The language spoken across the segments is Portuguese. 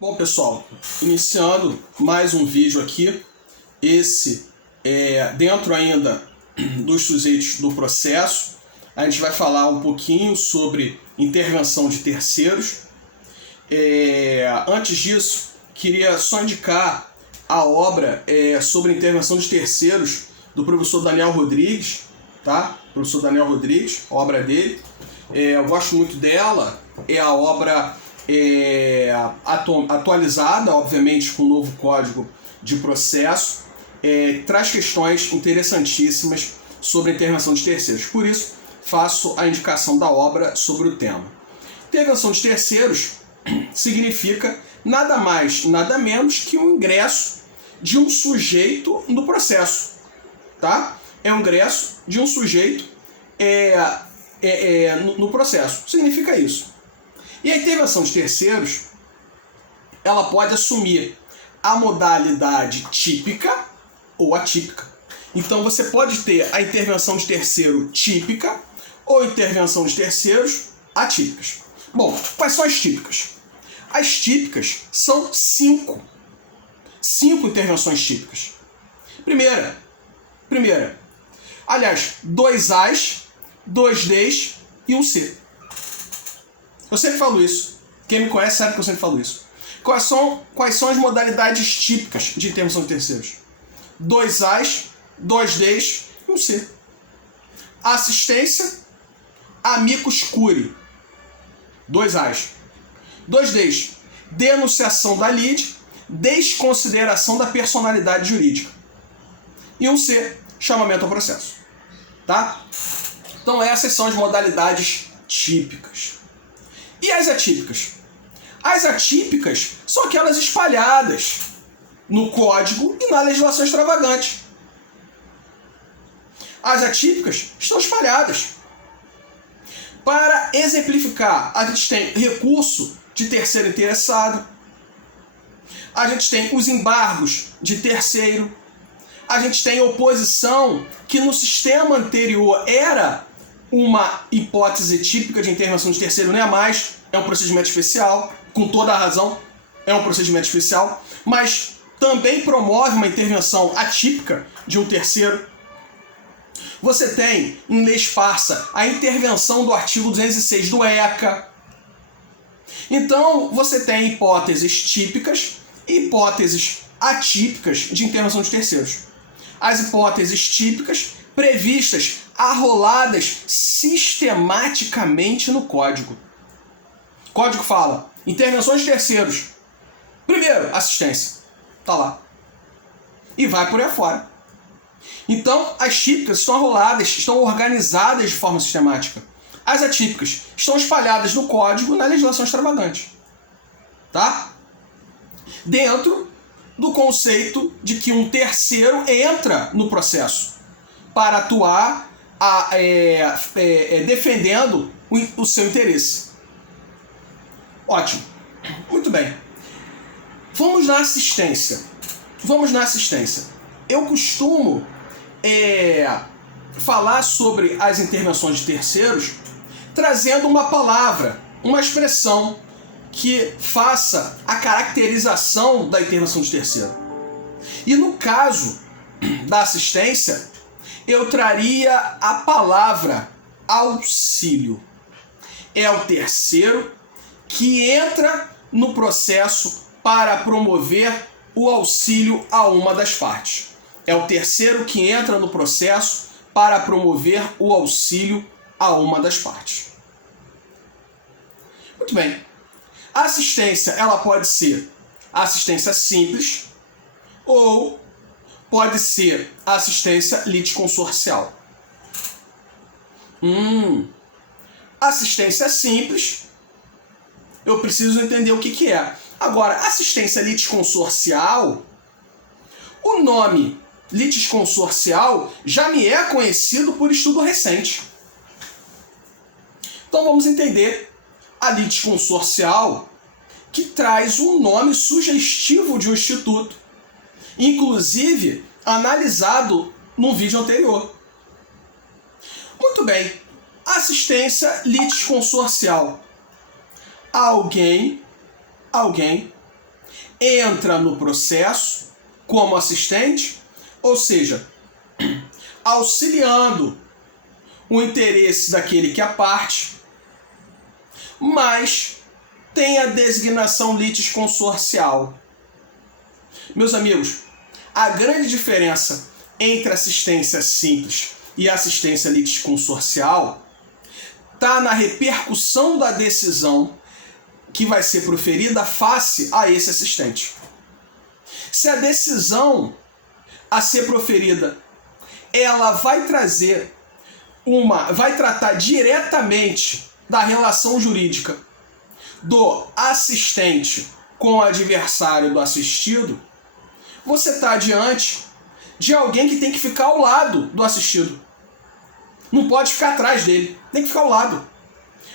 Bom, pessoal, iniciando mais um vídeo aqui, esse é dentro ainda dos sujeitos do processo. A gente vai falar um pouquinho sobre intervenção de terceiros. Antes disso, queria só indicar a obra sobre intervenção de terceiros do professor Daniel Rodrigues, tá? Professor Daniel Rodrigues, a obra dele. Eu gosto muito dela, é a obra atualizada, obviamente, com o novo código de processo, traz questões interessantíssimas sobre a intervenção de terceiros. Por isso, faço a indicação da obra sobre o tema. Intervenção de terceiros significa nada mais, nada menos que o ingresso de um sujeito no processo, tá? É o ingresso de um sujeito no processo. Significa isso. E a intervenção de terceiros, ela pode assumir a modalidade típica ou atípica. Então você pode ter a intervenção de terceiro típica ou intervenção de terceiros atípicas. Bom, quais são as típicas? As típicas são cinco intervenções típicas. Primeira. Aliás, 2 As, 2 Ds e 1 C. Eu sempre falo isso. Quem me conhece sabe que eu sempre falo isso. Quais são as modalidades típicas de intervenção de terceiros? 2 As, 2 Ds e 1 C. Assistência, amicus curiae. 2 As. 2 Ds. Denunciação da lide, desconsideração da personalidade jurídica. E 1 C. Chamamento ao processo. Tá? Então essas são as modalidades típicas. E as atípicas? As atípicas são aquelas espalhadas no código e na legislação extravagante. As atípicas estão espalhadas. Para exemplificar, a gente tem recurso de terceiro interessado, a gente tem os embargos de terceiro, a gente tem oposição, que no sistema anterior era uma hipótese típica de intervenção de terceiro, não é mais, é um procedimento especial, com toda a razão, é um procedimento especial, mas também promove uma intervenção atípica de um terceiro. Você tem, em lei esparsa, a intervenção do artigo 206 do ECA. Então, você tem hipóteses típicas e hipóteses atípicas de intervenção de terceiros. As hipóteses típicas previstas, arroladas sistematicamente no código. O código fala, intervenções de terceiros. Primeiro, assistência. Tá lá. E vai por aí afora. Então, as típicas estão arroladas, estão organizadas de forma sistemática. As atípicas estão espalhadas no código e na legislação extravagante. Tá? Dentro do conceito de que um terceiro entra no processo para atuar defendendo o seu interesse. Ótimo. Muito bem. Vamos na assistência. Eu costumo falar sobre as intervenções de terceiros trazendo uma palavra, uma expressão que faça a caracterização da intervenção de terceiro. E no caso da assistência, eu traria a palavra auxílio. É o terceiro que entra no processo para promover o auxílio a uma das partes. É o terceiro que entra no processo para promover o auxílio a uma das partes. Muito bem. A assistência, ela pode ser assistência simples ou pode ser assistência litisconsorcial. Assistência simples, eu preciso entender o que é. Agora, assistência litisconsorcial, o nome litisconsorcial já me é conhecido por estudo recente. Então vamos entender a litisconsorcial, que traz um nome sugestivo de um instituto, inclusive analisado no vídeo anterior. Muito bem, assistência litisconsorcial. Alguém entra no processo como assistente, ou seja, auxiliando o interesse daquele que é parte, mas tem a designação litisconsorcial. Meus amigos, a grande diferença entre assistência simples e assistência litisconsorcial está na repercussão da decisão que vai ser proferida face a esse assistente. Se a decisão a ser proferida, ela vai tratar diretamente da relação jurídica do assistente com o adversário do assistido, você está diante de alguém que tem que ficar ao lado do assistido. Não pode ficar atrás dele, tem que ficar ao lado.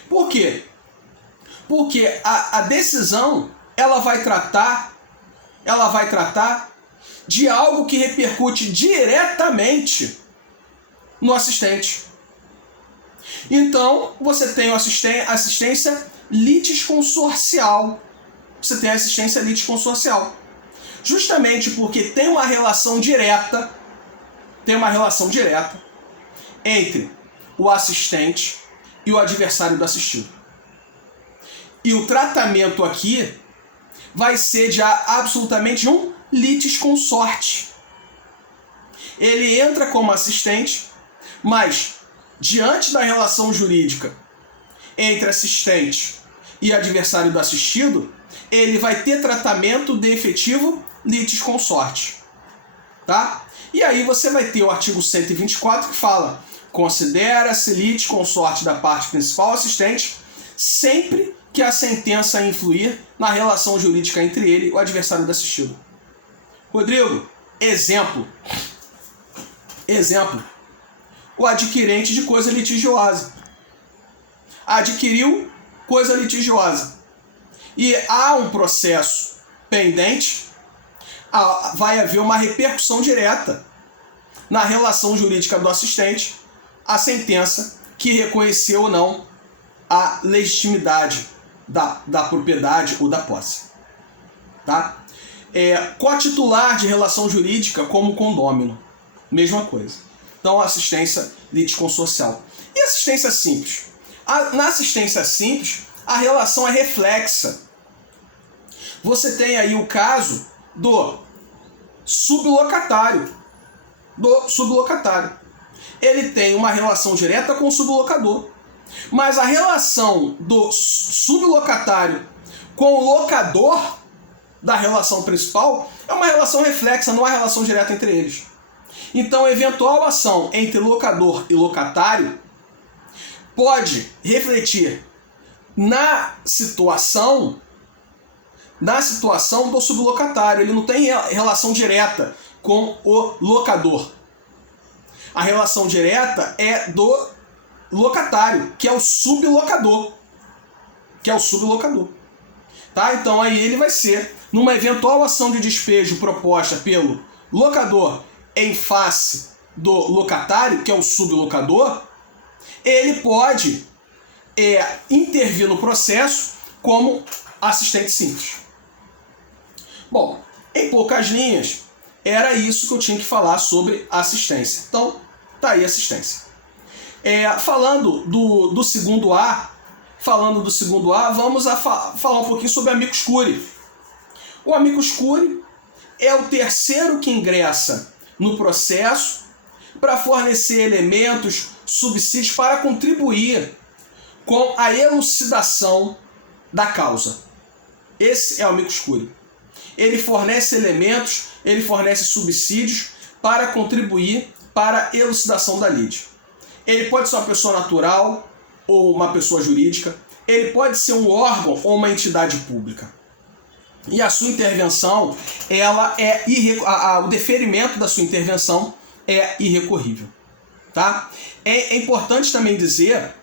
Por quê? Porque a decisão ela vai tratar de algo que repercute diretamente no assistente. Então, você tem assistência litisconsorcial. Você tem assistência litisconsorcial. Justamente porque tem uma relação direta entre o assistente e o adversário do assistido. E o tratamento aqui vai ser de absolutamente um litisconsorte. Ele entra como assistente, mas diante da relação jurídica entre assistente e adversário do assistido, ele vai ter tratamento de efetivo litisconsorte. Tá? E aí você vai ter o artigo 124 que fala: considera-se litisconsorte da parte principal assistente sempre que a sentença influir na relação jurídica entre ele e o adversário do assistido. Rodrigo, exemplo. O adquirente de coisa litigiosa. Adquiriu coisa litigiosa. E há um processo pendente, vai haver uma repercussão direta na relação jurídica do assistente, a sentença que reconheceu ou não a legitimidade da propriedade ou da posse. Tá? Cotitular de relação jurídica como condômino. Mesma coisa. Então, assistência litisconsorcial. E assistência simples? Na assistência simples, a relação é reflexa. Você tem aí o caso do sublocatário. Ele tem uma relação direta com o sublocador. Mas a relação do sublocatário com o locador da relação principal é uma relação reflexa, não há relação direta entre eles. Então, eventual ação entre locador e locatário pode refletir na situação do sublocatário. Ele não tem relação direta com o locador. A relação direta é do locatário, que é o sublocador. Tá? Então aí ele vai ser, numa eventual ação de despejo proposta pelo locador em face do locatário, que é o sublocador, ele pode intervir no processo como assistente simples. Bom, em poucas linhas, era isso que eu tinha que falar sobre assistência. Então, tá aí a assistência. Falando do segundo A, vamos falar um pouquinho sobre amicus curiae. O amicus curiae é o terceiro que ingressa no processo para fornecer elementos, subsídios para contribuir com a elucidação da causa. Esse é o amicus curiae. Ele fornece elementos, ele fornece subsídios para contribuir para a elucidação da lide. Ele pode ser uma pessoa natural ou uma pessoa jurídica, ele pode ser um órgão ou uma entidade pública. E a sua intervenção, o deferimento da sua intervenção é irrecorrível. Tá? É importante também dizer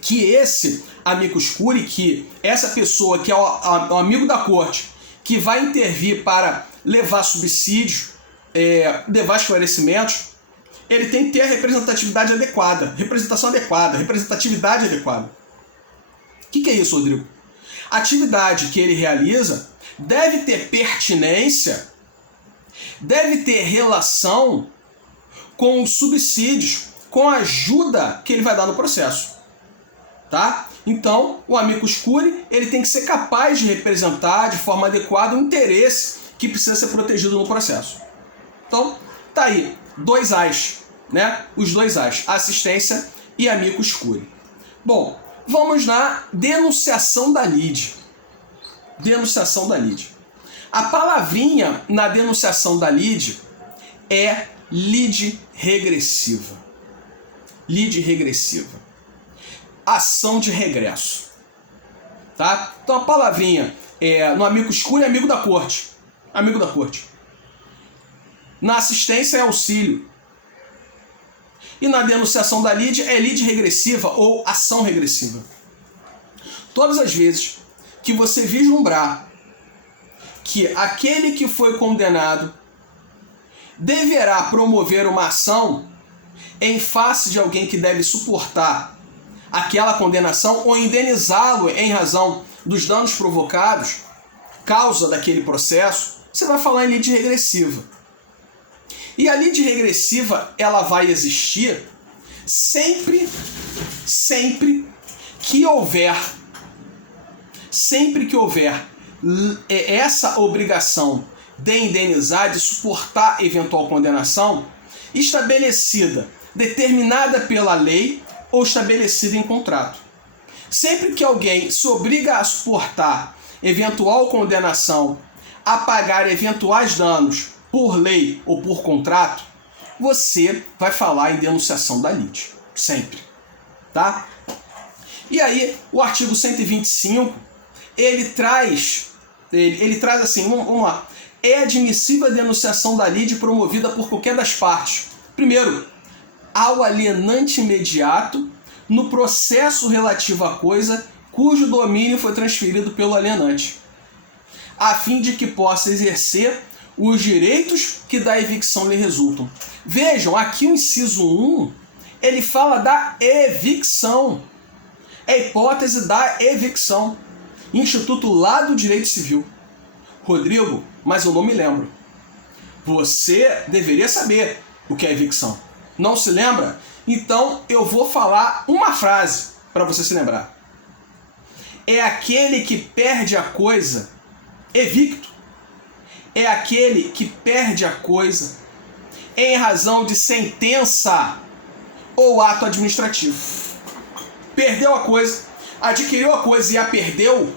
que esse amicus curiae, que essa pessoa que é o amigo da corte, que vai intervir para levar subsídios, levar esclarecimentos, ele tem que ter a representatividade adequada, representatividade adequada. O que é isso, Rodrigo? A atividade que ele realiza deve ter pertinência, deve ter relação com os subsídios, com a ajuda que ele vai dar no processo. Tá? Então, o amicus curiae, ele tem que ser capaz de representar de forma adequada o interesse que precisa ser protegido no processo. Então, tá aí, 2 As, né? Os 2 As, assistência e amicus curiae. Bom, vamos na denunciação da lide. Denunciação da lide. A palavrinha na denunciação da lide é lide regressiva. Lide regressiva. Ação de regresso. Tá? Então a palavrinha no amicus curiae é amigo da corte. Amigo da corte. Na assistência é auxílio. E na denunciação da lide é lide regressiva ou ação regressiva. Todas as vezes que você vislumbrar que aquele que foi condenado deverá promover uma ação em face de alguém que deve suportar aquela condenação ou indenizá-lo em razão dos danos provocados, causa daquele processo, você vai falar em lide regressiva. E a lide regressiva, ela vai existir sempre que houver essa obrigação de indenizar, de suportar eventual condenação, estabelecida, determinada pela lei ou estabelecida em contrato. Sempre que alguém se obriga a suportar eventual condenação, a pagar eventuais danos por lei ou por contrato, você vai falar em denunciação da lide. Sempre. Tá? E aí, o artigo 125, ele traz assim, vamos lá. É admissível a denunciação da lide promovida por qualquer das partes. Primeiro, ao alienante imediato no processo relativo à coisa cujo domínio foi transferido pelo alienante, a fim de que possa exercer os direitos que da evicção lhe resultam. Vejam, aqui o inciso 1, ele fala da evicção. É a hipótese da evicção. Instituto lá do direito civil. Rodrigo, mas eu não me lembro. Você deveria saber o que é evicção. Não se lembra? Então eu vou falar uma frase para você se lembrar. É aquele que perde a coisa, evicto, é aquele que perde a coisa em razão de sentença ou ato administrativo. Perdeu a coisa, adquiriu a coisa e a perdeu,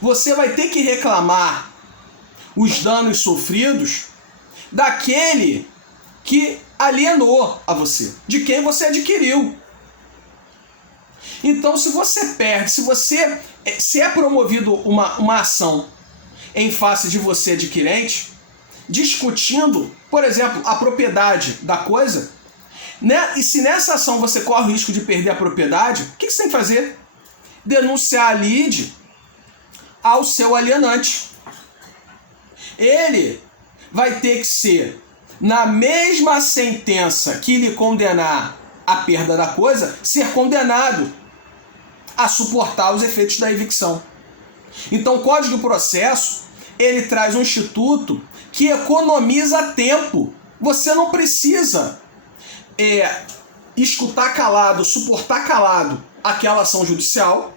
você vai ter que reclamar os danos sofridos daquele que alienou a você, de quem você adquiriu. Então, se você perde, se é promovido uma ação em face de você adquirente, discutindo, por exemplo, a propriedade da coisa, né? E se nessa ação você corre o risco de perder a propriedade, o que você tem que fazer? Denunciar a lide ao seu alienante. Ele vai ter que ser, na mesma sentença que lhe condenar a perda da coisa, ser condenado a suportar os efeitos da evicção. Então o Código do Processo, ele traz um instituto que economiza tempo. Você não precisa escutar calado, suportar calado aquela ação judicial.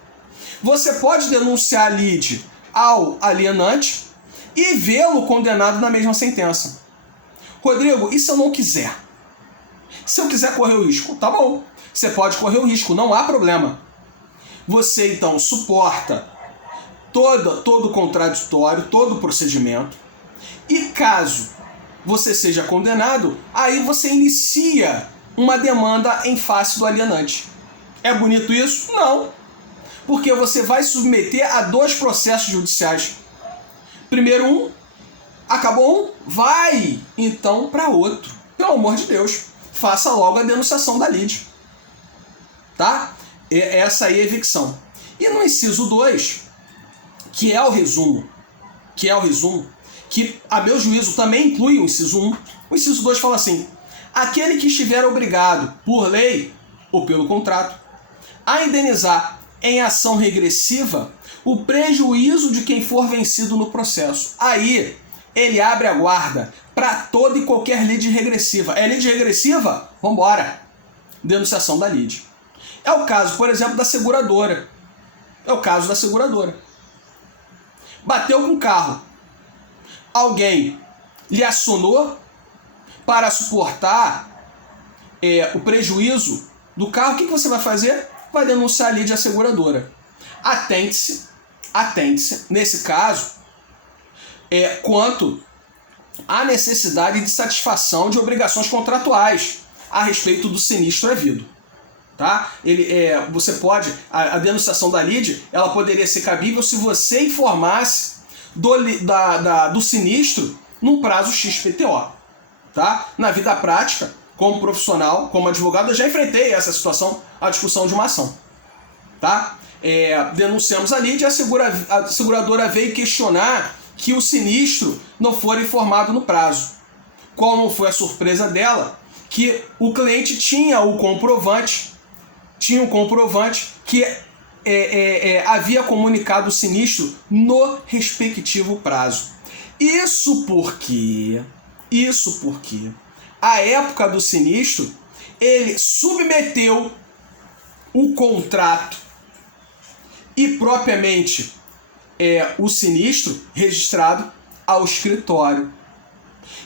Você pode denunciar a lide ao alienante e vê-lo condenado na mesma sentença. Rodrigo, e se eu não quiser? Se eu quiser correr o risco, tá bom. Você pode correr o risco, não há problema. Você então suporta todo o contraditório, todo o procedimento. E caso você seja condenado, aí você inicia uma demanda em face do alienante. É bonito isso? Não. Porque você vai submeter a 2 processos judiciais. Primeiro um, acabou um, vai então para outro. Pelo amor de Deus, faça logo a denunciação da lide. Tá? Essa aí é a evicção. E no inciso 2, que é o resumo, que a meu juízo também inclui o inciso 1, o inciso 2 fala assim: aquele que estiver obrigado por lei ou pelo contrato a indenizar em ação regressiva o prejuízo de quem for vencido no processo. Aí ele abre a guarda para toda e qualquer lide regressiva. É lide regressiva? Vambora! Denunciação da lide. É o caso, por exemplo, da seguradora. É o caso da seguradora. Bateu com o carro. Alguém lhe acionou para suportar o prejuízo do carro. O que você vai fazer? Vai denunciar a lide à seguradora. Atente-se, nesse caso, quanto à necessidade de satisfação de obrigações contratuais a respeito do sinistro havido. Tá? Você pode, a denunciação da lide, ela poderia ser cabível se você informasse do sinistro num prazo XPTO. Tá? Na vida prática, como profissional, como advogado, eu já enfrentei essa situação, a discussão de uma ação. Tá? Denunciamos a lide e a seguradora veio questionar que o sinistro não fora informado no prazo. Qual não foi a surpresa dela? Que o cliente tinha o comprovante que havia comunicado o sinistro no respectivo prazo. Isso porque, à época do sinistro, ele submeteu o contrato e propriamente o sinistro registrado ao escritório.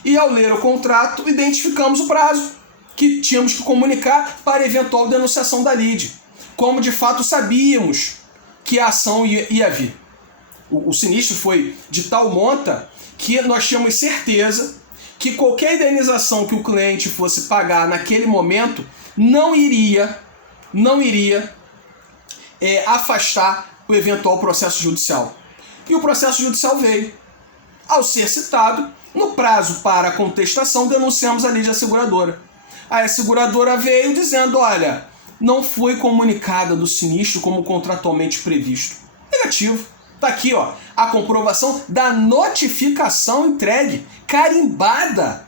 E ao ler o contrato, identificamos o prazo que tínhamos que comunicar para eventual denunciação da lide, como de fato sabíamos que a ação ia vir. O sinistro foi de tal monta que nós tínhamos certeza que qualquer indenização que o cliente fosse pagar naquele momento não iria afastar o eventual processo judicial. E o processo judicial veio. Ao ser citado, no prazo para a contestação, denunciamos a lide à seguradora. Aí a seguradora veio dizendo, olha, não foi comunicada do sinistro como contratualmente previsto. Negativo. Tá aqui, ó, a comprovação da notificação entregue, carimbada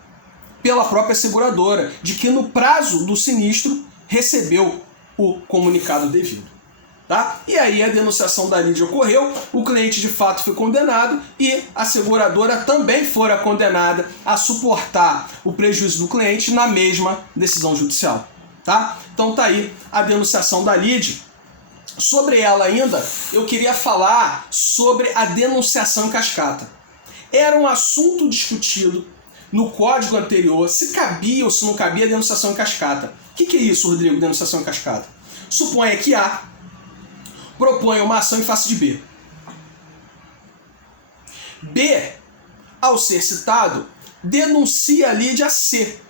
pela própria seguradora, de que no prazo do sinistro recebeu o comunicado devido. Tá? E aí a denunciação da lide ocorreu, o cliente de fato foi condenado e a seguradora também fora condenada a suportar o prejuízo do cliente na mesma decisão judicial. Tá? Então tá aí a denunciação da lide. Sobre ela ainda, eu queria falar sobre a denunciação em cascata. Era um assunto discutido no código anterior, se cabia ou se não cabia a denunciação em cascata. O que é isso, Rodrigo, denunciação em cascata? Suponha que A propõe uma ação em face de B. B, ao ser citado, denuncia a lide a C.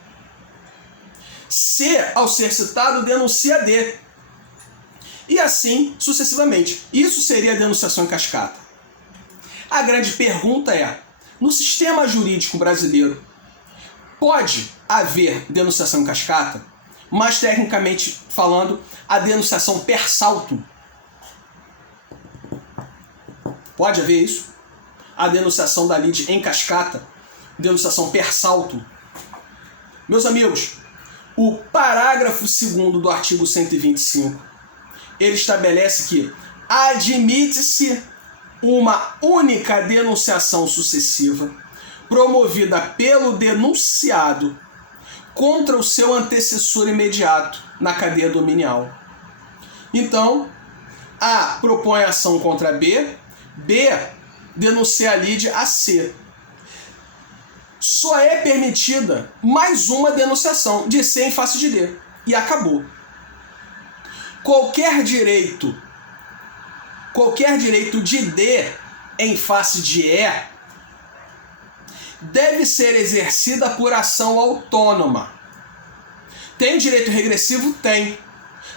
C, ao ser citado, denuncia a D. E assim sucessivamente. Isso seria a denunciação em cascata. A grande pergunta é, no sistema jurídico brasileiro, pode haver denunciação em cascata? Mas, tecnicamente falando, a denunciação per saltum. Pode haver isso? A denunciação da lide em cascata, denunciação per saltum. Meus amigos, o parágrafo 2º do artigo 125, ele estabelece que admite-se uma única denunciação sucessiva promovida pelo denunciado contra o seu antecessor imediato na cadeia dominial. Então, A propõe ação contra B, B denuncia a lide a C. Só é permitida mais uma denunciação de C em face de D. E acabou. Qualquer direito de D em face de E deve ser exercida por ação autônoma. Tem direito regressivo? Tem.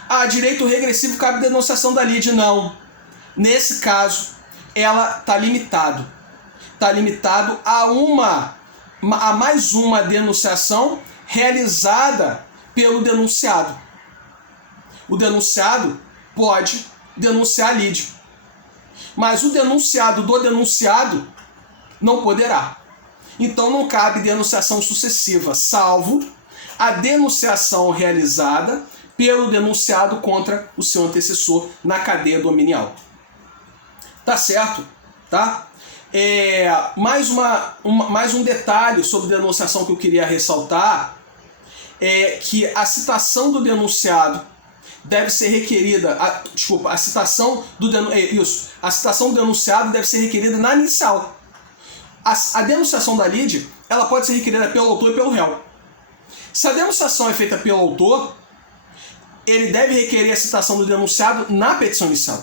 Ah, direito regressivo cabe denunciação da lide? Não. Nesse caso, ela está limitado. Está limitado a mais uma denunciação realizada pelo denunciado. O denunciado pode denunciar a lide, mas o denunciado do denunciado não poderá. Então não cabe denunciação sucessiva, salvo a denunciação realizada pelo denunciado contra o seu antecessor na cadeia dominial. Tá certo? Tá? Mais um detalhe sobre denunciação que eu queria ressaltar é que a citação do denunciado deve ser requerida, a citação do denunciado deve ser requerida na inicial. A denunciação da lide, ela pode ser requerida pelo autor e pelo réu. Se a denunciação é feita pelo autor, ele deve requerer a citação do denunciado na petição inicial.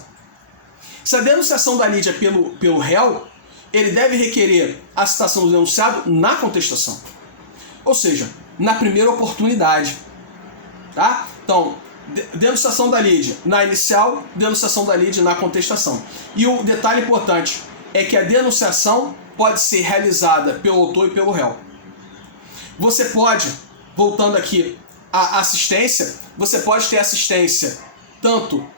Se a denunciação da lide é pelo réu, ele deve requerer a citação do denunciado na contestação. Ou seja, na primeira oportunidade. Tá? Então, denunciação da lide na inicial, denunciação da lide na contestação. E o detalhe importante é que a denunciação pode ser realizada pelo autor e pelo réu. Você pode, voltando aqui à assistência, você pode ter assistência tanto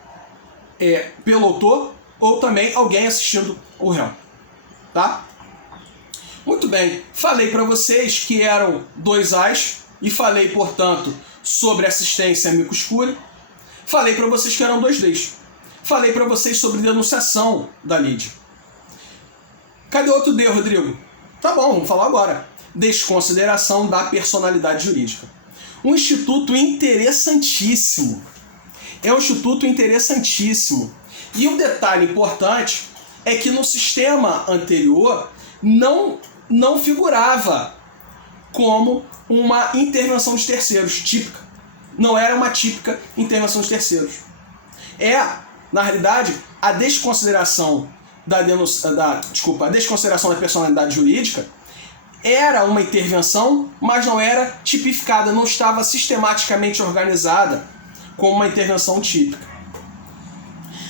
pelo autor ou também alguém assistindo o réu. Tá? Muito bem, falei para vocês que eram 2 As e falei, portanto, sobre assistência amicus curiae. Falei para vocês que eram 2 Ds. Falei para vocês sobre denunciação da lide. Cadê outro D, Rodrigo? Tá bom, vamos falar agora. Desconsideração da personalidade jurídica. Um instituto interessantíssimo. É um instituto interessantíssimo. E um detalhe importante é que no sistema anterior não figurava como uma intervenção de terceiros típica. Não era uma típica intervenção de terceiros. Na realidade, a desconsideração da personalidade jurídica era uma intervenção, mas não era tipificada, não estava sistematicamente organizada como uma intervenção típica.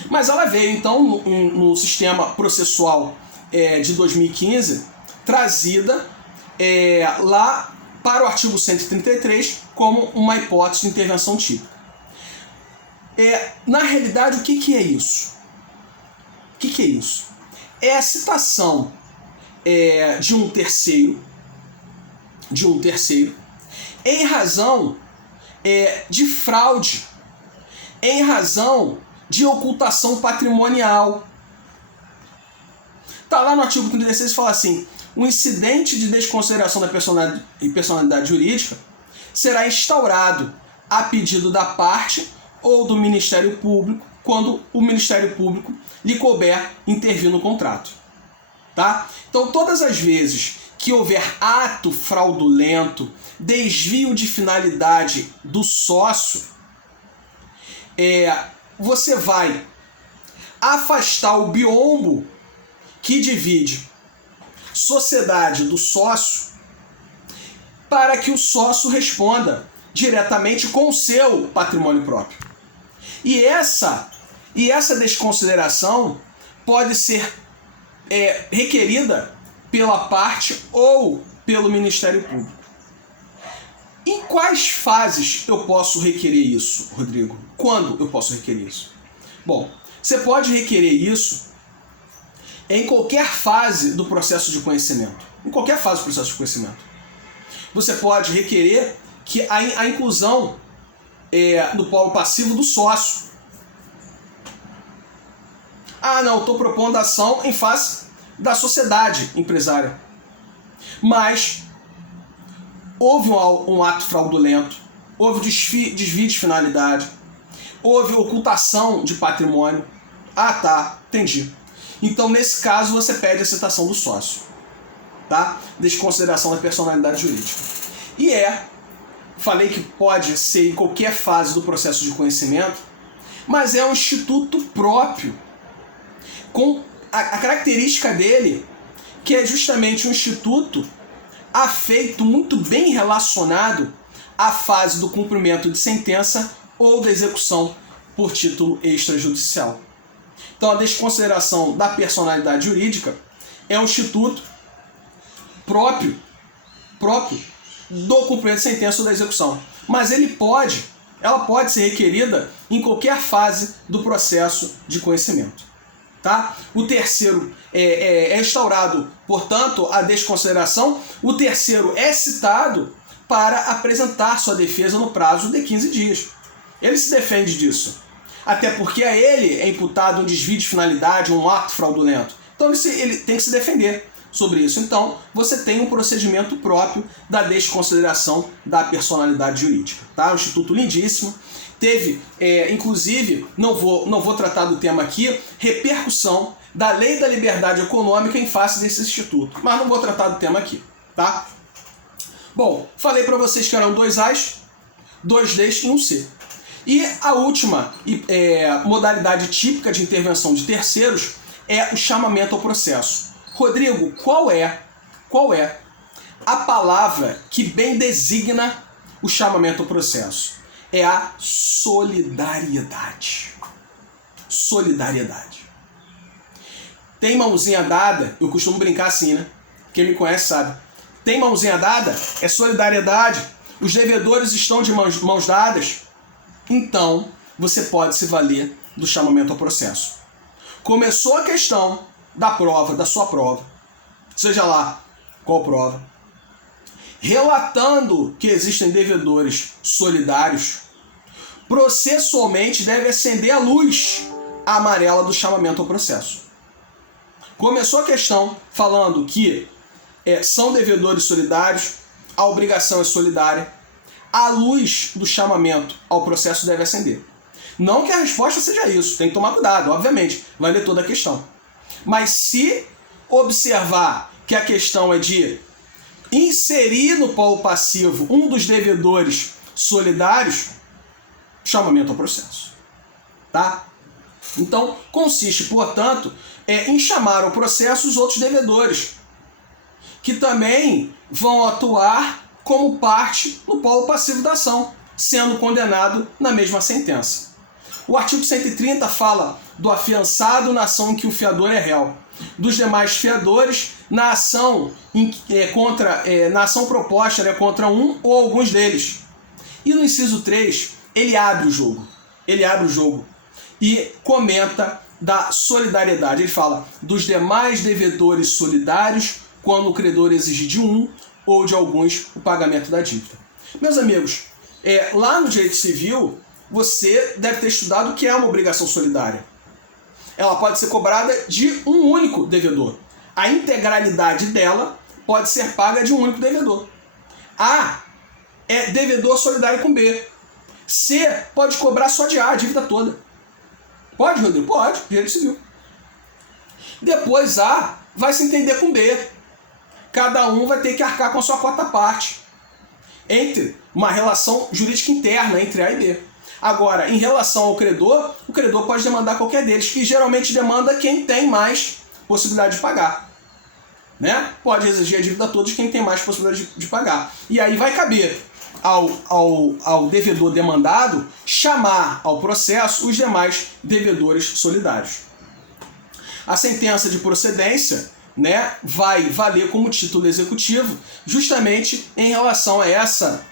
Mas ela veio, então, no sistema processual de 2015, trazida lá para o artigo 133 como uma hipótese de intervenção típica. Na realidade, o que é isso? O que é isso? É a citação de um terceiro em razão de fraude, em razão de ocultação patrimonial. Tá lá no artigo 36 e fala assim: o incidente de desconsideração da personalidade jurídica será instaurado a pedido da parte ou do Ministério Público, quando o Ministério Público lhe couber intervir no contrato. Tá? Então, todas as vezes que houver ato fraudulento, desvio de finalidade do sócio, você vai afastar o biombo que divide sociedade do sócio para que o sócio responda diretamente com o seu patrimônio próprio. E essa desconsideração pode ser requerida pela parte ou pelo Ministério Público. Em quais fases eu posso requerer isso, Rodrigo? Quando eu posso requerer isso? Bom, você pode requerer isso em qualquer fase do processo de conhecimento. Em qualquer fase do processo de conhecimento. Você pode requerer que a inclusão do polo passivo do sócio. Não, estou propondo ação em face da sociedade empresária. Mas houve um ato fraudulento, houve desvio de finalidade, houve ocultação de patrimônio. Tá, entendi. Então, nesse caso, você pede a citação do sócio. Tá? Desconsideração da personalidade jurídica. E falei que pode ser em qualquer fase do processo de conhecimento, mas é um instituto próprio, com a característica dele, que é justamente um instituto afeito, muito bem relacionado à fase do cumprimento de sentença ou da execução por título extrajudicial. Então, a desconsideração da personalidade jurídica é um instituto próprio do cumprimento de sentença ou da execução. Mas ela pode ser requerida em qualquer fase do processo de conhecimento. Tá? O terceiro é instaurado, portanto, a desconsideração. O terceiro é citado para apresentar sua defesa no prazo de 15 dias. Ele se defende disso. Até porque a ele é imputado um desvio de finalidade, um ato fraudulento. Então ele tem que se defender sobre isso. Então você tem um procedimento próprio da desconsideração da personalidade jurídica. Tá? Um instituto lindíssimo. Teve, inclusive, não vou tratar do tema aqui, repercussão da Lei da Liberdade Econômica em face desse instituto. Mas não vou tratar do tema aqui. Tá? Bom, falei para vocês que eram 2 As, 2 Ds e um C. E a última modalidade típica de intervenção de terceiros é o chamamento ao processo. Rodrigo, qual é a palavra que bem designa o chamamento ao processo? É a solidariedade. Solidariedade. Tem mãozinha dada, eu costumo brincar assim, né? Quem me conhece sabe. Tem mãozinha dada, é solidariedade. Os devedores estão de mãos dadas. Então, você pode se valer do chamamento ao processo. Começou a questão da prova, da sua prova, seja lá qual prova, relatando que existem devedores solidários, processualmente deve acender a luz amarela do chamamento ao processo. Começou a questão falando que são devedores solidários, a obrigação é solidária, a luz do chamamento ao processo deve acender. Não que a resposta seja isso, tem que tomar cuidado, obviamente, vai ler toda a questão. Mas se observar que a questão é de inserir no polo passivo um dos devedores solidários, chamamento ao processo. Tá? Então, consiste, portanto, em chamar ao processo os outros devedores, que também vão atuar como parte no polo passivo da ação, sendo condenado na mesma sentença. O artigo 130 fala do afiançado na ação em que o fiador é réu, dos demais fiadores na ação, na ação proposta contra um ou alguns deles. E no inciso 3, ele abre o jogo. E comenta da solidariedade. Ele fala dos demais devedores solidários quando o credor exige de um ou de alguns o pagamento da dívida. Meus amigos, lá no direito civil, você deve ter estudado o que é uma obrigação solidária. Ela pode ser cobrada de um único devedor. A integralidade dela pode ser paga de um único devedor. A é devedor solidário com B. C pode cobrar só de A dívida toda. Pode, Rodrigo? Pode, direito civil. Depois A vai se entender com B. Cada um vai ter que arcar com a sua cota à parte. Entre uma relação jurídica interna entre A e B. Agora, em relação ao credor, o credor pode demandar qualquer deles, e geralmente demanda quem tem mais possibilidade de pagar. Né? Pode exigir a dívida toda de quem tem mais possibilidade de pagar. E aí vai caber ao devedor demandado chamar ao processo os demais devedores solidários. A sentença de procedência, né, vai valer como título executivo justamente em relação a essa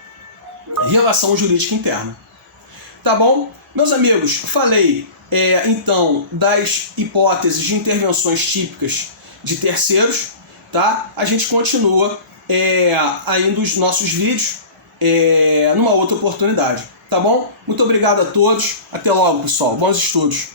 relação jurídica interna. Tá bom? Meus amigos, falei então das hipóteses de intervenções típicas de terceiros, tá? A gente continua ainda os nossos vídeos numa outra oportunidade, tá bom? Muito obrigado a todos, até logo, pessoal, bons estudos!